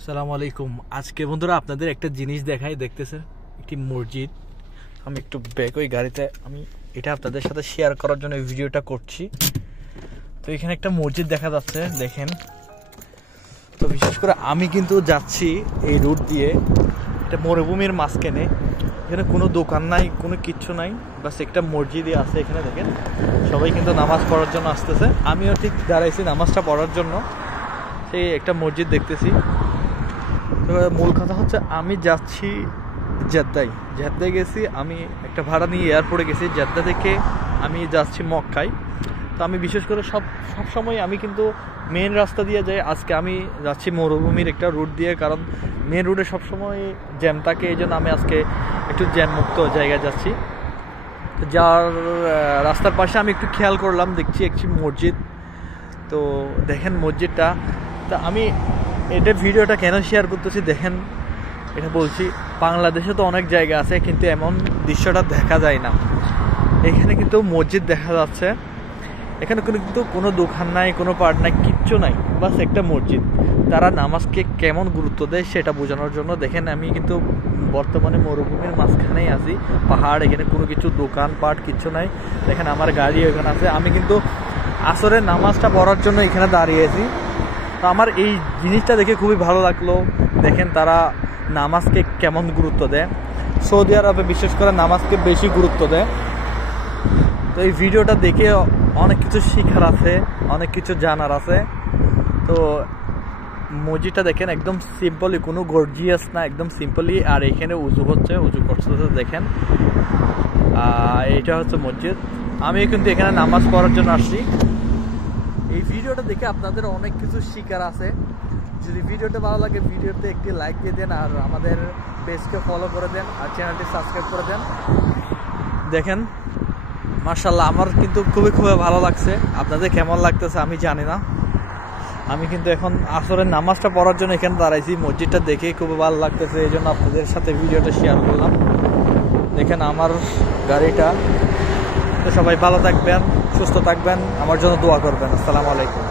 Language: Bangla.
আসসালামু আলাইকুম। আজকে বন্ধুরা আপনাদের একটা জিনিস দেখাই, দেখতেছেন একটি মসজিদ। আমি একটু ব্যাক ওই গাড়িতে আমি এটা আপনাদের সাথে শেয়ার করার জন্য এই ভিডিওটা করছি। তো এখানে একটা মসজিদ দেখা যাচ্ছে, দেখেন। তো বিশেষ করে আমি কিন্তু যাচ্ছি এই রুট দিয়ে, এটা মরুভূমির মাঝখানে। এখানে কোনো দোকান নাই, কোনো কিচ্ছু নাই, বাস একটা মসজিদই আছে। এখানে দেখেন সবাই কিন্তু নামাজ পড়ার জন্য আসতেছে। আমিও ঠিক দাঁড়াইছি নামাজটা পড়ার জন্য। সেই একটা মসজিদ দেখতেছি। তো মূল কথা হচ্ছে আমি যাচ্ছি জেদ্দায় গেছি। আমি একটা ভাড়া নিয়ে এয়ারপোর্টে গেছি। জেদ্দা থেকে আমি যাচ্ছি মক্কায়। তো আমি বিশেষ করে সব সময় আমি কিন্তু মেন রাস্তা দিয়ে যাই। আজকে আমি যাচ্ছি মরুভূমির একটা রুট দিয়ে, কারণ মেন রুটে সবসময় জ্যাম থাকে। এই জন্য আমি আজকে একটু জ্যাম মুক্ত জায়গায় যাচ্ছি। তো যার রাস্তার পাশে আমি একটু খেয়াল করলাম, দেখছি একটি মসজিদ। তো দেখেন মসজিদটা। তা আমি এটা ভিডিওটা কেন শেয়ার করতেছি দেখেন, এটা বলছি বাংলাদেশে তো অনেক জায়গা আছে, কিন্তু এমন দৃশ্যটা দেখা যায় না। এখানে কিন্তু মসজিদ দেখা যাচ্ছে। এখানে কিন্তু কোনো দোকান নাই, কোনো পার্ট নাই, কিচ্ছু নাই, বাস একটা মসজিদ। তারা নামাজকে কেমন গুরুত্ব দেয় সেটা বোঝানোর জন্য। দেখেন আমি কিন্তু বর্তমানে মরুভূমির মাঝখানেই আছি, পাহাড়, এখানে কোনো কিছু দোকান পাট কিচ্ছু নাই। দেখেন আমার গাড়ি এখানে আছে। আমি কিন্তু আসরের নামাজটা পড়ার জন্য এখানে দাঁড়িয়েছি। তো আমার এই জিনিসটা দেখে খুবই ভালো লাগলো। দেখেন তারা নামাজকে কেমন গুরুত্ব দেয়। সৌদি আরবে বিশেষ করে নামাজকে বেশি গুরুত্ব দেয়। তো এই ভিডিওটা দেখে অনেক কিছু শেখার আছে, অনেক কিছু জানার আছে। তো মসজিদটা দেখেন একদম সিম্পলি, কোনো গর্জিয়াস না, একদম সিম্পলি। আর এখানে উজু করছে দেখেন। এইটা হচ্ছে মসজিদ। আমি কিন্তু এখানে নামাজ পড়ার জন্য আসছি। এই ভিডিওটা দেখে আপনাদের অনেক কিছু শিকার আছে। যদি ভিডিওটা ভালো লাগে ভিডিওতে একটি লাইক দিয়ে দেন, আর আমাদের পেজকে ফলো করে দেন, আর চ্যানেলটি সাবস্ক্রাইব করে দেন। দেখেন মাশাআল্লাহ আমার কিন্তু খুবই ভালো লাগছে। আপনাদের কেমন লাগতেছে আমি জানি না। আমি কিন্তু এখন আসরের নামাজটা পড়ার জন্য এখানে দাঁড়াইছি। মসজিদটা দেখে খুবই ভালো লাগতেছে, এই জন্য আপনাদের সাথে ভিডিওটা শেয়ার করলাম। দেখেন আমার গাড়িটা। তো সবাই ভালো থাকবেন, সুস্থ থাকবেন, আমার জন্য দোয়া করবেন। আসসালামু আলাইকুম।